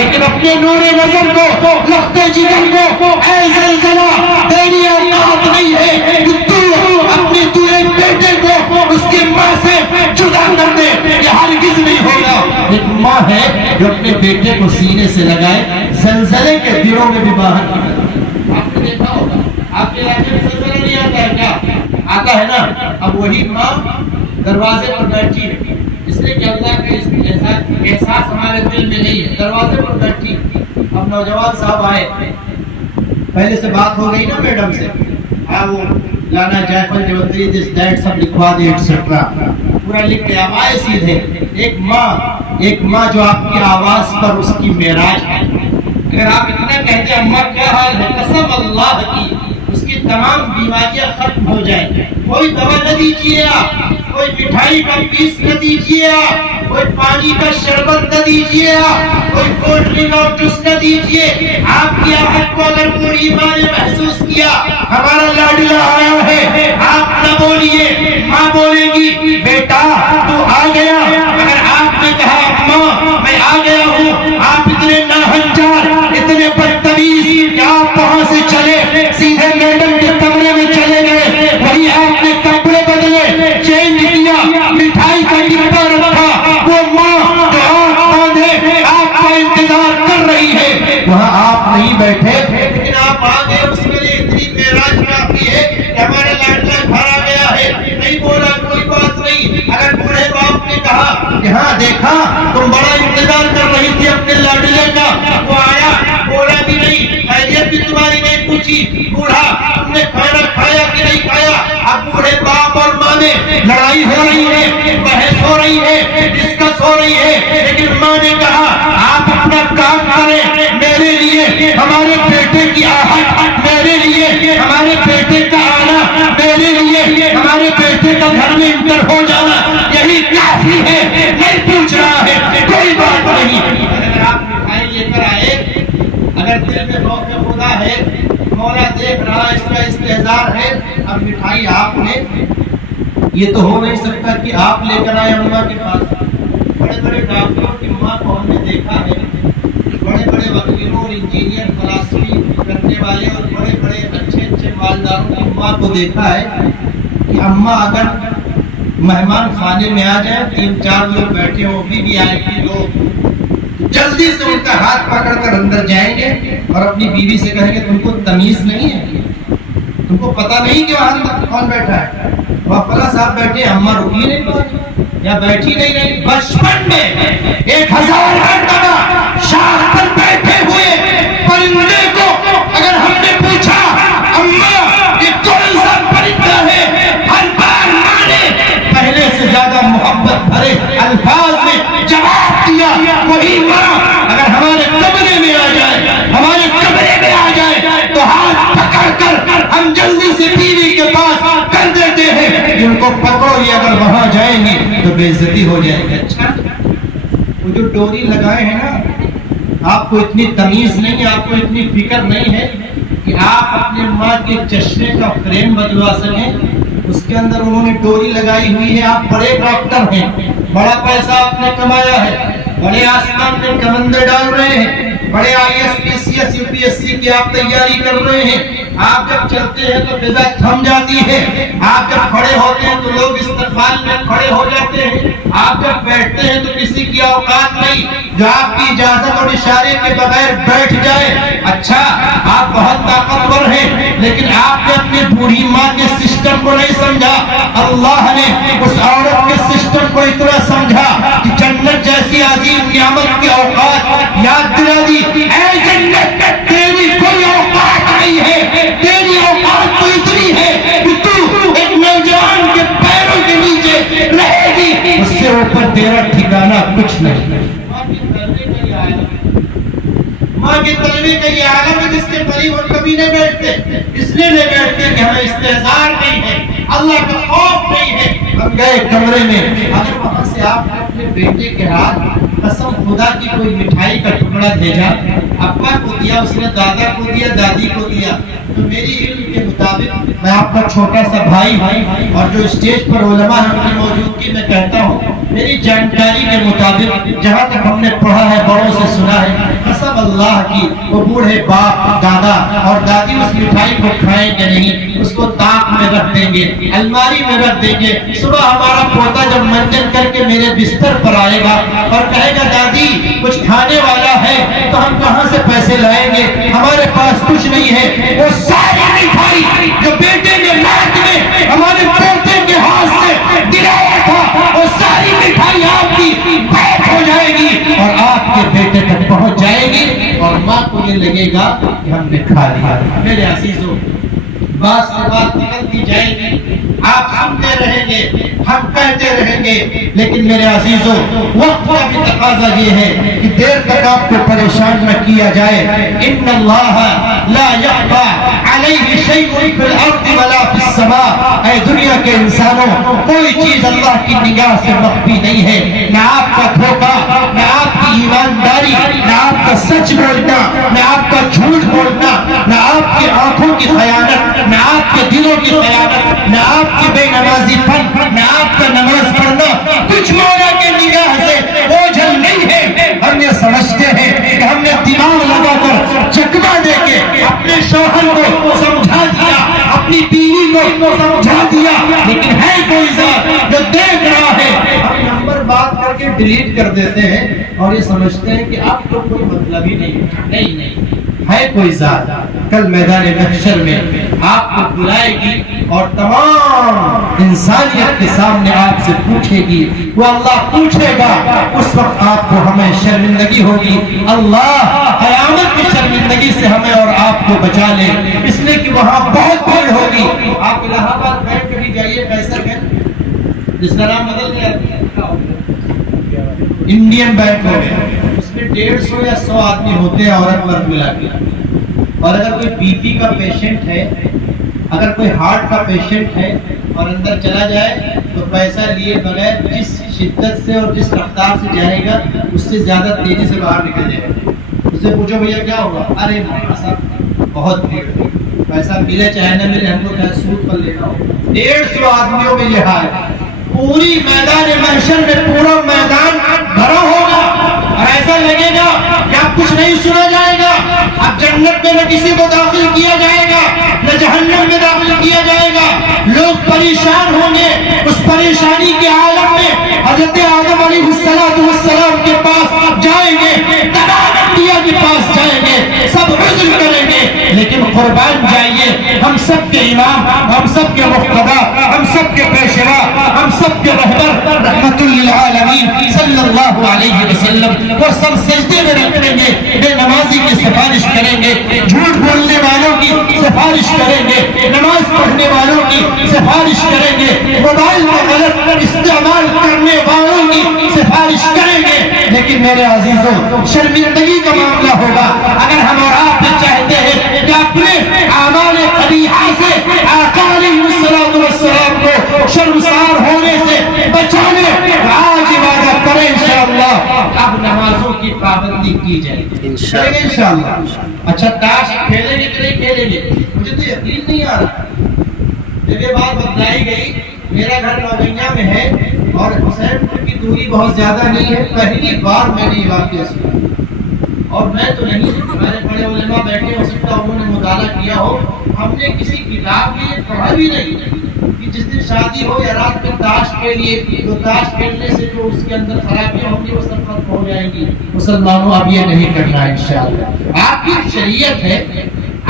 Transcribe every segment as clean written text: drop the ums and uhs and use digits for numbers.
لیکن اپنے نور نظر کو، لخت جگر کو، اے زلزلہ تیری اوقات نہیں ہے کہ تو اپنے تیرے بیٹے کو اس کی ماں سے جدا کر دے، یہ ہرگز نہیں ہوگا۔ ایک ماں ہے جو اپنے بیٹے کو سینے سے لگائے، زلزلے کے دنوں میں بھی باہر نکلے۔ آپ نے دیکھا ہوگا، آپ کے علاقے میں زلزلہ نہیں آتا ہے کیا؟ آتا ہے نا۔ اب وہی ماں دروازے پر بیٹھی ہے، اس لیے کہ اللہ کا احساس ہمارے دل میں نہیں ہے، دروازے پر بیٹھی۔ اب نوجوان صاحب آئے، پہلے سے بات ہو گئی نا میڈم سے، وہ لانا جائفل جوتری دس دیٹ سب لکھوا دے ایٹسٹرا، پورا لکھ کے اب آئے سیدھے۔ ایک ماں جو آپ کی آواز پر اس کی معراج ہے، اگر آپ اتنا کہتے ہیں اماں کیا حال ہے، قسم اللہ کی اس کی تمام بیماریاں ختم ہو جائیں۔ کوئی دوا نہ دیجیے آپ، کوئی مٹھائی کا پیس نہ دیجیے آپ، کوئی پانی کا شربت نہ دیجیے آپ، کوئی کولڈ ڈرنک اور جوس نہ دیجیے۔ آپ کی آہت کو اگر پوری ماں نے محسوس کیا ہمارا لاڈلا آیا ہے، آپ نہ بولیے، ماں بولے گی بیٹا تو آ گیا۔ اگر آپ نے کہا ماں میں آ گیا ہوں، آپ اتنے ناہنجار، اتنے بدتمیز کہ آپ وہاں سے چلے سیدھے میڈم کے کمرے میں چلے گئے، وہی آپ نے کپڑے بدلے، چینج کیا، مٹھائی کا ڈبہ رکھا، وہ ماں جو آنکھ باندھے آپ کا انتظار کر رہی ہے، وہاں آپ نہیں بیٹھے، لیکن آپ آگے اس کے لیے اتنی معراج کافی ہے کہ ہمارا لاڈلا گھر آ گیا ہے۔ نہیں بولا کوئی بات نہیں۔ اگر بوڑھے باپ نے کہا کہ ہاں دیکھا تم بڑا انتظار کر رہی تھی اپنے لاڈلے کا، وہ آیا، بولا بھی نہیں، خیریت بھی تمہاری نہیں پوچھی، بوڑھا تم نے کھانا کھایا کہ نہیں کھایا۔ اب بوڑھے باپ اور ماں میں لڑائی ہو رہی ہے، بحث ہو رہی ہے، ڈسکس ہو رہی ہے، لیکن ماں نے کہا آپ اپنا کام کریں، میرے لیے ہمارے بیٹے کی آہٹ، میرے لیے ہمارے بیٹے کا آنا، میرے لیے ہمارے بیٹے کا گھر میں انٹر ہو جانا یہی کافی ہے، نہیں پوچھ رہا ہے، کوئی بات نہیں۔ اگر آپ مٹھائی لے کر آئے، اگر دل میں خوف خدا ہے، مولا دیکھ رہا اس کا استحضار ہے، اب مٹھائی آپ نے، یہ تو ہو نہیں سکتا کہ آپ لے کر آئے اماں کے پاس۔ بڑے بڑے ڈاکٹروں کی ماں کو ہم نے دیکھا ہے، بڑے بڑے وکیلوں اور انجینئر فلاسفی کرنے والے اور بڑے بڑے اچھے مالداروں کی ماں کو دیکھا ہے کہ اماں اگر مہمان خانے میں آ جائیں، 3-4 لوگ بیٹھے ہوں، بھی آئے کہ لوگ جلدی سے ان کا ہاتھ پکڑ کر اندر جائیں گے اور اپنی بیوی سے کہیں گے تم کو تمیز نہیں ہے، تم کو پتہ نہیں کہ وہاں کون بیٹھا ہے، وہاں فلاں صاحب بیٹھے، اماں رکی نہیں پائی یا بیٹھی نہیں رہی۔ بچپن میں 1000 مرتبہ شاخ پر بیٹھے ہوئے پرندے کو اگر ہم نے پوچھا اماں یہ کون سا پرندہ ہے، ہر بار ماں نے پہلے سے زیادہ محبت بھرے الفاظ میں جواب دیا۔ وہی ماں اگر ہمارے کمرے میں آ جائے، ہمارے کمرے میں آ جائے تو ہاتھ پکڑ کر ہم جلدی سے بیوی کے پاس کر دیتے ہیں، ان کو پکڑو، یہ اگر وہاں جائیں گی تو بے عزتی ہو جائے گی۔ اچھا وہ جو ڈوری لگائے ہیں نا، آپ کو اتنی تمیز نہیں، آپ کو اتنی فکر نہیں ہے کہ آپ اپنے ماں کے چشمے کا فریم بدلوا سکیں۔ اس کے اندر انہوں نے ڈوری لگائی ہوئی ہے، آپ بڑے ڈاکٹر ہیں، بڑا پیسہ آپ نے کمایا ہے، بڑے آسمان میں کمندے ڈال رہے ہیں، بڑے IAS PCS UPSC کی آپ تیاری کر رہے ہیں۔ آپ جب چلتے ہیں تو فضا تھم جاتی ہے، آپ جب کھڑے ہوتے ہیں تو لوگ استقبال میں کھڑے ہو جاتے ہیں، آپ جب بیٹھتے ہیں تو کسی کی اوقات نہیں جو آپ کی اجازت اور اشارے کے بغیر بیٹھ جائے۔ اچھا آپ بہت طاقتور ہیں، لیکن آپ نے اپنی بوڑھی ماں کے سسٹم کو نہیں سمجھا۔ اللہ نے اس عورت کے سسٹم کو اتنا سمجھا کہ جنت جیسی عظیم نعمت کی اوقات یاد دلا دی۔ اے جنت تیری کوئی اوقات نہیں ہے، تیری اوقات تو اتنی ہے کہ تو ایک نوجوان کے پیروں کے نیچے رہے گی، اس سے اوپر تیرا ٹھکانہ کچھ نہیں۔ ماں کے طلبے کا یہ عالم ہے جس کے قریب ہم کبھی نہیں بیٹھتے، اس لیے نہیں بیٹھتے کہ ہمیں استحضار نہیں ہے، اللہ کا خوف نہیں ہے۔ ہم گئے کمرے میں، اگر وہاں سے آپ نے اپنے بیٹے کے ہاتھ قسم خدا کی کوئی مٹھائی کا ٹکڑا بھیجا، ابا کو دیا، اس نے دادا کو دیا، دادی کو دیا، تو میری علم کے مطابق میں آپ کا چھوٹا سا بھائی اور جو اسٹیج پر علماء ہیں کی موجودگی میں کہتا ہوں، میری جانکاری کے مطابق جہاں تک ہم نے پڑھا ہے، بڑوں سے سنا ہے، قسم اللہ کی وہ بوڑھے باپ دادا اور دادی اس مٹھائی کو کھائیں گے نہیں، اس کو طاق میں رکھ دیں گے، الماری میں رکھ دیں گے۔ صبح ہمارا پوتا جب منجن کر کے میرے بستر پر آئے گا اور کہے گا دادی کچھ کھانے والا ہے، تو ہم کہاں سے پیسے لائیں گے، ہمارے پاس کچھ نہیں ہے۔ وہ ساری مٹھائی جو بیٹے نے رات میں ہمارے پوتے کے ہاتھ سے دلایا تھا، وہ ساری مٹھائی آپ کی پیک ہو جائے گی اور آپ کے بیٹے تک پہنچ جائے گی، اور ماں کو یہ لگے گا کہ ہم نے کھا لیا۔ میرے عزیزوں، بات سے بات نکلتی جائے گی، آپ سنتے رہیں گے، ہم کہتے رہیں گے، لیکن میرے عزیزوں وقت کا بھی تقاضا یہ ہے کہ دیر تک آپ کو پریشان نہ کیا جائے۔ ان اللہ لا یخفی علیہ شیء فی الارض ولا فی السماء۔ اے دنیا کے انسانوں، کوئی چیز اللہ کی نگاہ سے مخفی نہیں ہے، نہ آپ کا دھوکہ، نہ آپ کی ایمانداری، نہ آپ کا سچ بولنا، نہ آپ کا جھوٹ بولنا، نہ آپ کی آنکھوں کی خیانت، نہ آپ کے دلوں کی خیانت، نہ آپ کی بے نمازی پن، نہ آپ کا نماز پڑھنا، کچھ مولا کے نگاہ سے اوجھل نہیں ہے۔ ہم یہ سمجھتے ہیں کہ ہم نے دماغ لگا کر چکمہ دے کے اپنے شوہر کو سمجھا دیا، اپنی بیوی کو سمجھا دیا، لیکن ہے کوئی ذات جو دیکھ رہا ہے۔ ہم نمبر بات کر کے ڈیلیٹ کر دیتے ہیں اور یہ سمجھتے ہیں کہ اب تو کوئی مطلب ہی نہیں ہے کوئی ذات کل میدان محشر میں آپ کو بلائے گی اور تمام انسانیت کے سامنے آپ سے پوچھے گی۔ وہ اللہ پوچھے گا، اس وقت آپ کو ہمیں شرمندگی ہوگی۔ اللہ قیامت کی شرمندگی سے ہمیں اور آپ کو بچا لے، اس لیے کہ وہاں بہت بھیڑ ہوگی۔ آپ الہ آباد بینک بھی جائیے، پیسہ جس کا نام بدل گیا انڈین بینک ہو گیا، اس میں 150 یا 100 آدمی ہوتے ہیں عورت مرد ملا کے، اور اگر کوئی بی پی کا پیشنٹ ہے، اگر کوئی ہارٹ کا پیشنٹ ہے اور اندر چلا جائے تو پیسہ لیے بغیر جس شدت سے اور جس رفتار سے جائے گا اس سے زیادہ تیزی سے باہر نکل جائے گا۔ اس سے پوچھو بھیا کیا ہوگا، ارے صاحب بہت بھیڑ، پیسہ ملے چاہے نہ ملے، ہم کو چاہے سود پر لینا ہو۔ 150 آدمیوں میں یہ حال ہے، پوری میدان محشر میں پورا میدان بھرا ہوگا اور ایسا لگے گا کہ اب کچھ نہیں سنا جائے گا۔ اب جنت میں نہ کسی کو داخل کیا جائے گا، نہ جہنم میں داخل کیا جائے گا۔ لوگ پریشان ہوں گے، اس پریشانی کے عالم میں حضرت آدم علیہ السلام کے پاس جائیں گے، تمام انبیاء کے پاس جائیں گے، سب عذر کریں گے، لیکن قربان جائیے ہم سب کے امام، ہم سب کے مقتدا، ہم سب کے پیشوا، ہم سب کے رہبر رحمت للعالمین صلی اللہ علیہ وسلم، وہ سب سجدے میں رکھیں گے، بے نمازی کی سفارش کریں گے، جھوٹ بولنے والوں کی سفارش کریں گے، نماز پڑھنے والوں کی سفارش کریں گے، موبائل کا غلط استعمال کرنے والوں کی سفارش کریں گے۔ لیکن میرے عزیزوں، شرمندگی کا معاملہ ہوگا اگر ہم اور آپ چاہتے ہیں کہ اپنے اعمال قبیحہ سے آقا علیہ السلام کو شرمسار ہونے سے بچانے، آج عبادت کریں انشاءاللہ۔ اب نمازوں کی پابندی کی جائے گی انشاءاللہ۔ اچھا تاش کھیلیں گے کہ نہیں کھیلیں گے؟ مجھے تو یقین نہیں آ رہا، جب یہ بات بتلائی گئی، میرا گھر نوگنیا میں ہے اور حسین پور کی دوری بہت زیادہ نہیں ہے، پہلی بار میں نے یہ واقعہ سنا، اور میں تو نہیں، ہمارے بڑے علماء بیٹھے ہو سکتا انہوں نے مطالعہ کیا ہو، ہم نے کسی کتاب میں یہ پڑھا بھی نہیں کہ جس دن شادی ہو یا رات میں تاش کھیلیے، تو تاش کھیلنے سے جو اس کے اندر خرابیاں ہوں گی وہ سب ختم ہو جائیں گی۔ مسلمانوں اب یہ نہیں کرنا انشاءاللہ۔ آپ کی شریعت ہے،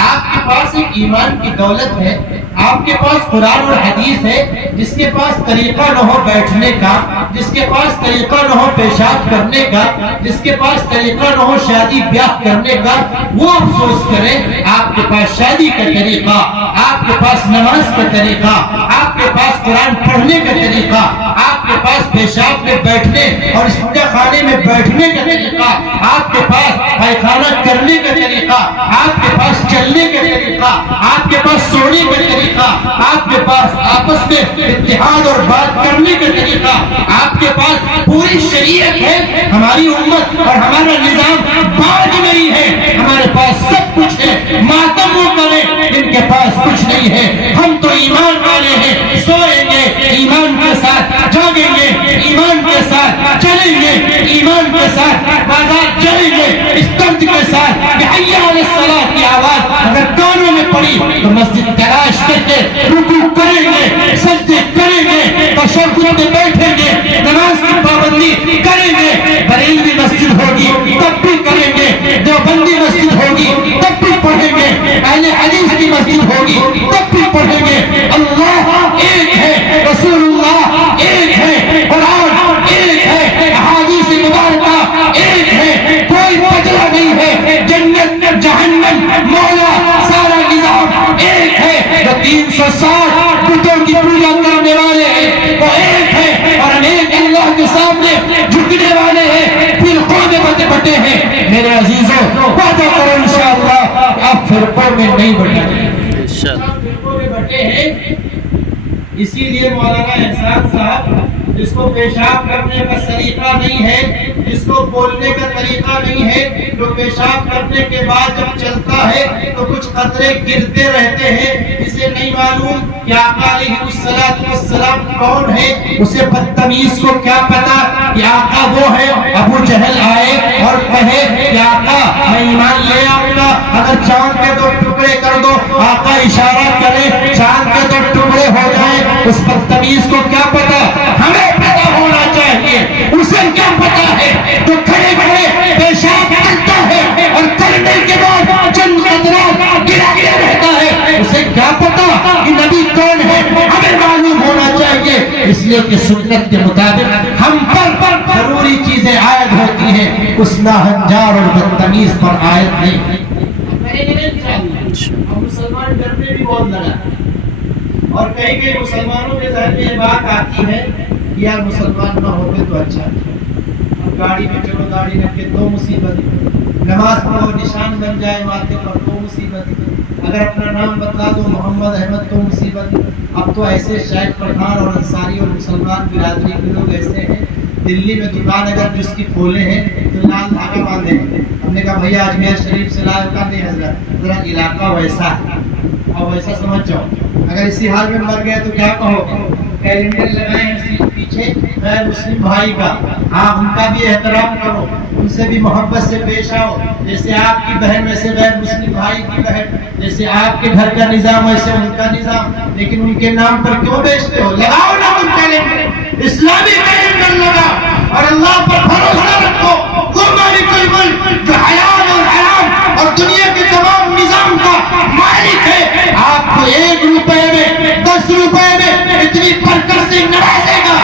آپ کے پاس ایک ایمان کی دولت ہے، آپ کے پاس قرآن اور حدیث ہے، جس کے پاس طریقہ نہ ہو بیٹھنے کا، جس کے پاس طریقہ نہ ہو پیشاب کرنے کا، جس کے پاس طریقہ نہ ہو شادی بیاہ کرنے کا، وہ افسوس کرے۔ آپ کے پاس شادی کا طریقہ، آپ کے پاس نماز کا طریقہ، آپ کے پاس قرآن پڑھنے کا طریقہ، آپ کے پاس پیشاب میں بیٹھنے اور استنجا خانے میں بیٹھنے کا طریقہ، آپ کے پاس پائخانہ کرنے کا طریقہ، آپ کے پاس چلنے کا طریقہ، آپ کے پاس سونے کا طریقہ، آپ کے پاس آپس میں اتحاد اور بات کرنے کا طریقہ، آپ کے پاس پوری شریعت ہے۔ ہماری امت اور ہمارا نظام باج نہیں ہے، ہمارے پاس سب کچھ ہے، ماتم وہ کریں، ان کے پاس کچھ نہیں ہے۔ ہم تو ایمان والے ہیں، سوئیں گے ایمان کے ساتھ، جاگیں گے ایمان کے ساتھ، چلیں گے ایمان کے ساتھ بازار جائیں گے اس طرز کے ساتھ کہ حی علی الصلاۃ کی آواز اگر کانوں میں پڑی تو مسجد تلاش کر کے رکوع کریں گے، سجدے کریں گے، تشہد میں بیٹھیں گے، نماز کی پابندی کریں گے۔ بریلوی مسجد ہوگی تب بھی کریں گے، دیوبندی مسجد ہوگی تب بھی پڑھیں گے، اہل حدیث کی مسجد ہوگی تب بھی پڑھیں گے۔ اللہ ایک ہے، رسول اللہ ایک ہے، قرآن ایک ہے، احادیث مبارکہ ایک ہے، کوئی بدلہ نہیں ہے۔ جنت جہنم مولا سارا نظام ایک ہے۔ جو 360 بتوں کی پوجا کرنے والے ہیں وہ ایک ہے، اور ہم ایک اللہ کے سامنے جھکنے والے ہیں، فرقوں میں بٹے ہیں۔ میرے عزیزوں وعدہ کرو انشاءاللہ کہ آپ فرقوں میں نہیں بٹیں گے، فرقوں میں بٹے ہیں۔ اسی لیے مولانا احسان صاحب جس کو پیشاب کرنے کا طریقہ نہیں ہے، جس کو بولنے کا طریقہ نہیں ہے، جو پیشاب کرنے کے بعد جب چلتا ہے تو کچھ قطرے گرتے رہتے ہیں، اسے نہیں معلوم کہ آقا علیہ السلام کون ہے، اسے بدتمیز کو کیا پتا کہ آقا وہ ہے۔ ابو جہل آئے اور کہے کہ آقا میں ایمان لے آؤں گا اگر چاند کے 2 ٹکڑے کر دو، آقا اشارہ کرے چاند کے 2 ٹکڑے ہو جائیں، اس بدتمیز کو کیا پتا؟ ہمیں پتا ہونا چاہیے، اسے کیا پتا ہے تو کھڑے کھڑے پیشاب کرتا ہے اور کرنے کے بعد چند قطرات گرا رہتا ہے، اسے کیا پتا کہ نبی کون ہے؟ ہمیں معلوم ہونا چاہیے، اس لیے کہ سنت کے مطابق ہم پر ضروری چیزیں عائد ہوتی ہیں، اس ناہنجار اور بدتمیز پر عائد نہیں۔ مسلمان ڈرنے بھی بہت لگا، اور کئی مسلمانوں کے ذہن میں یہ بات آتی ہے کہ یار مسلمان نہ ہوتے تو اچھا ہے، اب گاڑی میں چلو گاڑی رکھ کے تو مصیبت، نماز پڑھو نشان بن جائے ماتھے پر تو مصیبت، اگر اپنا نام بتلا دو محمد احمد تو مصیبت۔ اب تو ایسے شیخ پٹھان اور انصاری اور مسلمان برادری کے لوگ ایسے ہیں، دلی میں دکان اگر جس کی کھولے ہیں تو لال دھاگا باندھے ہیں۔ ہم نے کہا بھیا اجمیر شریف سے لائے کا نہیں حضرت، ذرا علاقہ ویسا ہے اور ویسا سمجھ جاؤ، اگر اسی حال میں مر گئے تو کیا کہو؟ کیلنڈر لگائے ہیں پیچھے غیر مسلم بھائی کا، ہاں ان کا بھی احترام کرو، ان سے بھی محبت سے پیش آؤ، جیسے آپ کی بہن ویسے غیر مسلم بھائی کی بہن، جیسے آپ کے گھر کا نظام ویسے ان کا نظام، لیکن ان کے نام پر کیوں بیچتے ہو؟ لگاؤ نا ان کیلنڈر، اسلامی کیلنڈر لگاؤ اور اللہ پر بھروسہ رکھو، وہ مالک الملک جو حلال اور حرام اور دنیا کے تمام نظام کا مالک ہے، آپ کو 1 روپے میں 10 روپے میں اتنی برکت سے نوازے گا،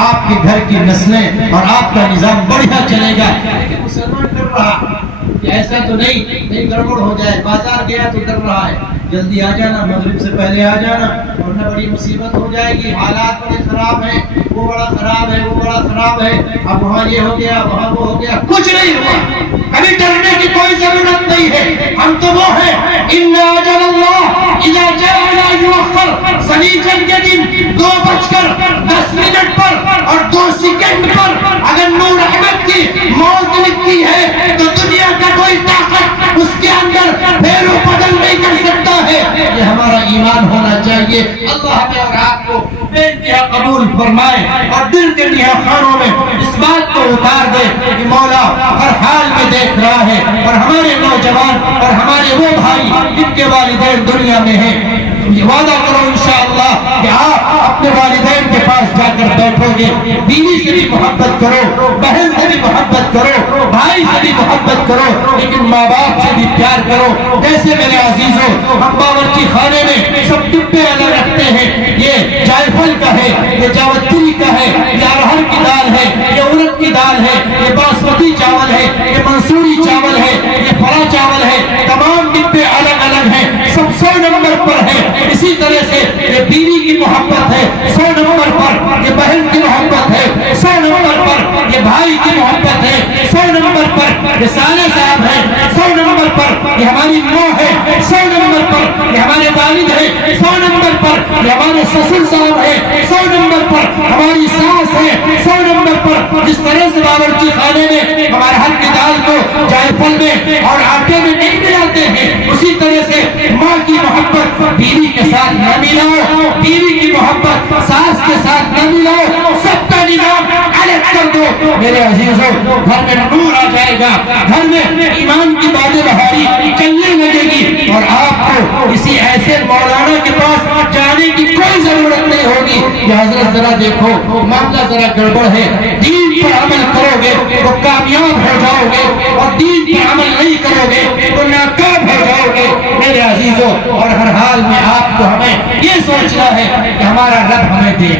آپ کے گھر کی نسلیں اور آپ کا نظام بڑھیا چلے گا۔ لیکن مسلمان ڈر رہا کہ ایسا تو نہیں گڑبڑ ہو جائے، بازار گیا تو ڈر رہا ہے جلدی آ جانا، مغرب سے پہلے آ جانا ورنہ بڑی مصیبت ہو جائے گی، حالات بڑے خراب ہیں، وہ بڑا خراب ہے، وہ بڑا خراب ہے، اب وہاں یہ ہو گیا وہاں وہ ہو گیا، کچھ نہیں ہوا، کبھی ڈرنے کی کوئی ضرورت نہیں ہے۔ ہم تو وہ ہیں ان اجل اللہ اذا جاء لا یؤخر، سنیچر کے دن 2:10 پر اور 2 سیکنڈ پر اگر نور احمد کی موت لکھی ہے تو دنیا کا کوئی طاقت اس کے اندر پھیرو بدل نہیں کر سکتا ہے۔ یہ ہمارا ایمان ہونا چاہیے۔ اللہ ہمیں اور آپ کو بے انتہا قبول فرمائے اور دل کے نہا خانوں میں اس بات کو اتار دے کہ مولا ہر حال میں دیکھ رہا ہے، اور ہمارے نوجوان اور ہمارے وہ بھائی جن کے والدین دنیا میں ہیں، وعدہ کرو انشاءاللہ کہ آپ اپنے والدین کے پاس جا کر بیٹھو گے، بیوی سے بھی محبت کرو، بہن سے بھی محبت کرو، بھائی سے بھی محبت کرو، لیکن ماں باپ سے بھی پیار کرو۔ جیسے میرے عزیزوں ہم باورچی خانے میں سب ڈبے الگ رکھتے ہیں، یہ جائفل کا ہے، یہ جاوتری کا ہے، یہ ارہر کی دال ہے، یہ ارد کی دال ہے، یہ باسمتی چاول ہے، یہ منصوری چاول ہے، یہ فرا چاول ہے، تمام ڈبے الگ الگ ہیں، سب 100 نمبر پر ہے۔ اسی طرح سے یہ بیوی کی محبت ہے 100 نمبر پر، یہ بہن کی محبت ہے 100 نمبر پر، یہ بھائی کی محبت ہے 100 نمبر پر، یہ سالے صاحب ہے 100 نمبر پر، یہ ہماری ماں ہے 100 نمبر پر، یہ ہمارے والد ہے 100 نمبر پر، یہ ہمارے سسر صاحب ہے 100 نمبر پر، ہماری ساس ہے 100 نمبر پر۔ جس طرح سے باورچی خانے میں ہمارے ہر کی دال کو جائفل میں اور آٹے میں نہیں ملاتے ہیں، اسی طرح سے ماں کی محبت بیوی کے ساتھ نہ ملاؤ، بیوی کی محبت ساس کے ساتھ نہ ملاؤ، سب کا نظام الگ کر دو میرے عزیزوں، گھر میں نور آ جائے گا، گھر میں ایمان کی باتیں بہاری چلنے لگے گی، اور آپ کو کسی ایسے مولانا کے پاس جانے کی کوئی ضرورت نہیں ہوگی کہ حضرت ذرا دیکھو معاملہ ذرا گڑبڑ ہے، دین پر عمل کرو گے تو کامیاب ہو جاؤ گے، اور دین پر عمل نہیں کرو گے تو ناکام ہو جاؤ گے میرے عزیزوں۔ اور ہر حال میں آپ کو ہمیں یہ سوچنا ہے کہ ہمارا رب ہمیں دے،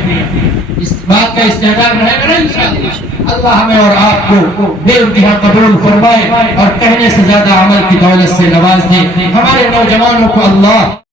اس بات کا استعداد رہے گا انشاءاللہ۔ اللہ ہمیں اور آپ کو بے انتہا قبول فرمائے اور کہنے سے زیادہ عمل کی دولت سے نواز دے۔ ہمارے نوجوانوں کو اللہ